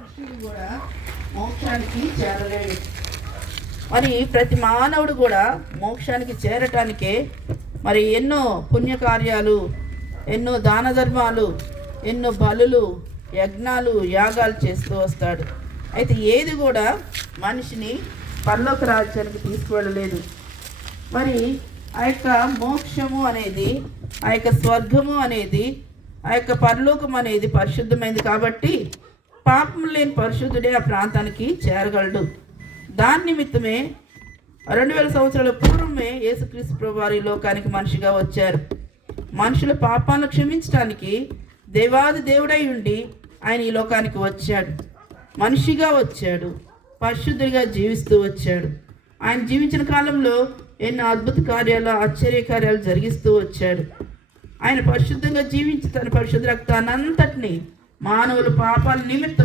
మనుషుడు కూడా మోక్షానికి చేరలేడు. మరి ప్రతి మానవుడు కూడా మోక్షానికి చేరటానికే మరి ఎన్నో పుణ్యకార్యాలు, ఎన్నో దాన ధర్మాలు, ఎన్నో బలులు, యజ్ఞాలు, యాగాలు చేస్తూ వస్తాడు. అయితే ఏది కూడా మనిషిని పరలోక రాజ్యానికి తీసుకువెళ్ళలేదు. మరి ఆ యొక్క మోక్షము అనేది, ఆ యొక్క స్వర్గము అనేది, ఆ యొక్క పరలోకం అనేది పరిశుద్ధమైంది కాబట్టి పాపం లేని పరిశుద్ధుడే ఆ ప్రాంతానికి చేరగలడు. దాని నిమిత్తమే 2000 సంవత్సరాల పూర్వమే యేసుక్రీస్తు ప్రభువారు ఈ లోకానికి మనిషిగా వచ్చారు. మనుషుల పాపాలను క్షమించడానికి దేవాది దేవుడై ఉండి ఆయన ఈ లోకానికి వచ్చాడు. మనిషిగా వచ్చాడు, పరిశుద్ధుడిగా జీవిస్తూ వచ్చాడు. ఆయన జీవించిన కాలంలో ఎన్నో అద్భుత కార్యాలు, ఆశ్చర్య కార్యాలు జరిగిస్తూ వచ్చాడు. ఆయన పరిశుద్ధంగా జీవించి తన పరిశుద్ధ రక్తాన్నంతటినీ మానవుల పాపాల నిమిత్తం